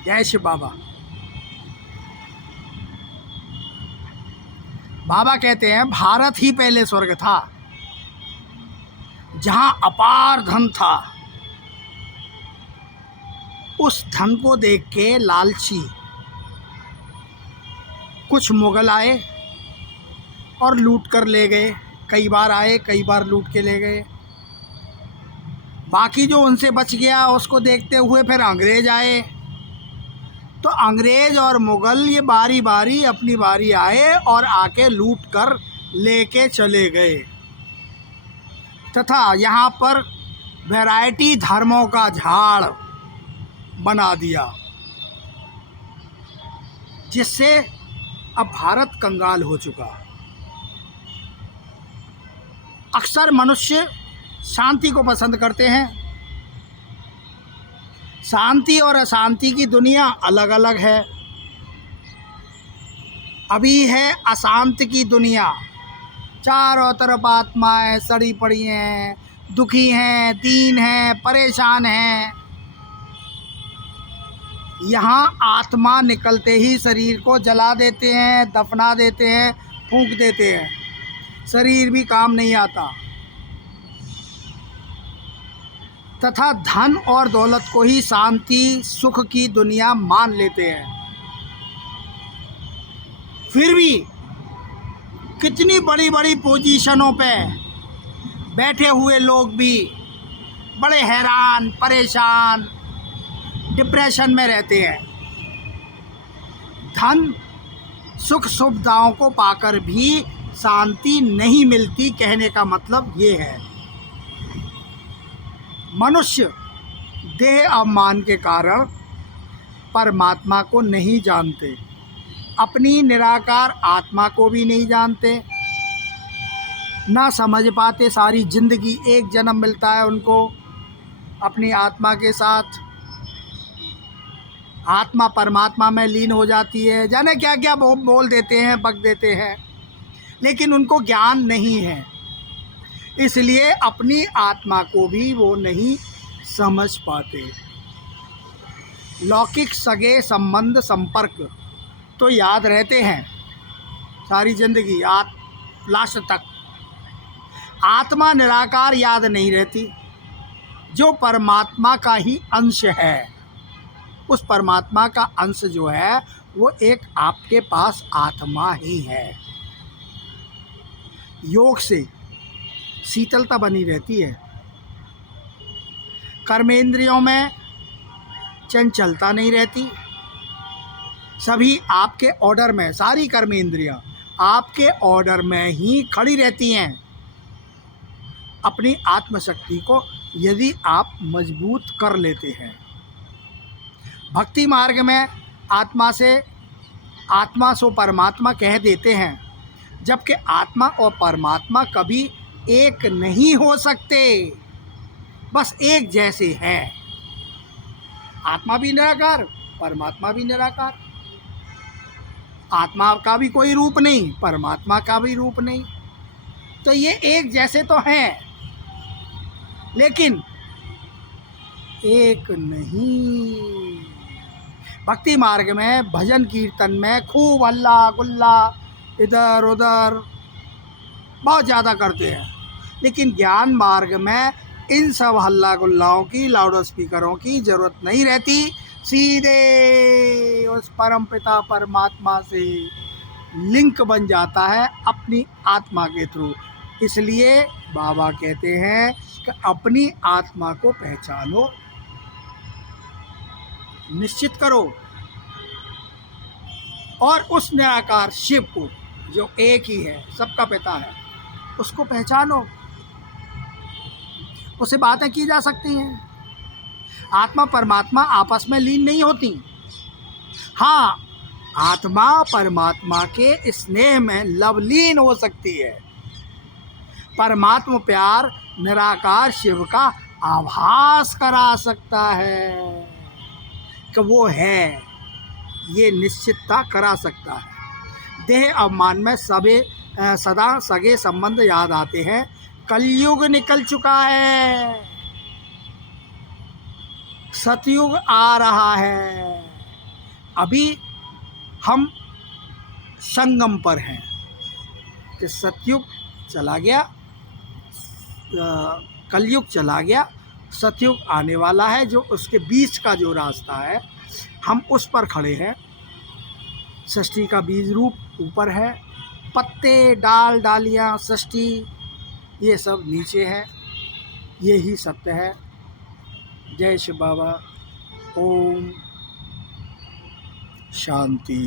जय शिव बाबा। बाबा कहते हैं भारत ही पहले स्वर्ग था, जहां अपार धन था। उस धन को देख के लालची कुछ मुगल आए और लूट कर ले गए। कई बार आए, कई बार लूट के ले गए। बाकी जो उनसे बच गया उसको देखते हुए फिर अंग्रेज आए। तो अंग्रेज और मुगल ये बारी बारी अपनी बारी आए और आके लूट कर लेके चले गए, तथा यहाँ पर वैरायटी धर्मों का झाड़ बना दिया, जिससे अब भारत कंगाल हो चुका। अक्सर मनुष्य शांति को पसंद करते हैं। शांति और अशांति की दुनिया अलग अलग है। अभी है अशांत की दुनिया, चारों तरफ आत्माएं सड़ी पड़ी हैं, दुखी हैं, दीन हैं, परेशान हैं। यहाँ आत्मा निकलते ही शरीर को जला देते हैं, दफना देते हैं, फूंक देते हैं, शरीर भी काम नहीं आता। तथा धन और दौलत को ही शांति सुख की दुनिया मान लेते हैं। फिर भी कितनी बड़ी बड़ी पोजीशनों पे बैठे हुए लोग भी बड़े हैरान, परेशान, डिप्रेशन में रहते हैं। धन सुख सुविधाओं को पाकर भी शांति नहीं मिलती। कहने का मतलब ये है, मनुष्य देह अभिमान के कारण परमात्मा को नहीं जानते, अपनी निराकार आत्मा को भी नहीं जानते, ना समझ पाते। सारी जिंदगी एक जन्म मिलता है उनको अपनी आत्मा के साथ, आत्मा परमात्मा में लीन हो जाती है। जाने क्या क्या बोल देते हैं, बक देते हैं, लेकिन उनको ज्ञान नहीं है, इसलिए अपनी आत्मा को भी वो नहीं समझ पाते। लौकिक सगे संबंध संपर्क तो याद रहते हैं सारी जिंदगी, लास्ट तक। आत्मा निराकार याद नहीं रहती, जो परमात्मा का ही अंश है। उस परमात्मा का अंश जो है वो एक आपके पास आत्मा ही है। योग से शीतलता बनी रहती है, कर्मेंद्रियों में चंचलता नहीं रहती, सभी आपके ऑर्डर में, सारी कर्मेंद्रियां आपके ऑर्डर में ही खड़ी रहती हैं। अपनी आत्मशक्ति को यदि आप मजबूत कर लेते हैं, भक्ति मार्ग में आत्मा सो परमात्मा कह देते हैं, जबकि आत्मा और परमात्मा कभी एक नहीं हो सकते, बस एक जैसे हैं। आत्मा भी निराकार, परमात्मा भी निराकार। आत्मा का भी कोई रूप नहीं, परमात्मा का भी रूप नहीं, तो ये एक जैसे तो हैं, लेकिन एक नहीं। भक्ति मार्ग में, भजन कीर्तन में खूब हल्ला गुल्ला इधर उधर बहुत ज़्यादा करते हैं, लेकिन ज्ञान मार्ग में इन सब हल्ला गुल्लाओं की, लाउड स्पीकरों की ज़रूरत नहीं रहती। सीधे उस परम पिता परमात्मा से लिंक बन जाता है अपनी आत्मा के थ्रू। इसलिए बाबा कहते हैं कि अपनी आत्मा को पहचानो, निश्चित करो, और उस निराकार शिव को, जो एक ही है, सबका पिता है, उसको पहचानो। उससे बातें की जा सकती हैं। आत्मा परमात्मा आपस में लीन नहीं होती। हाँ, आत्मा परमात्मा के स्नेह में लवलीन हो सकती है। परमात्मा प्यार निराकार शिव का आभास करा सकता है कि वो है, ये निश्चितता करा सकता है। देह अभिमान में सदा सगे संबंध याद आते हैं। कलयुग निकल चुका है, सतयुग आ रहा है। अभी हम संगम पर हैं कि सतयुग चला गया, कलयुग चला गया, सतयुग आने वाला है। जो उसके बीच का जो रास्ता है हम उस पर खड़े हैं। सृष्टि का बीज रूप ऊपर है, पत्ते डाल डालियाँ सृष्टि ये सब नीचे है। ये ही सत्य है। जय शिव बाबा। ओम शांति।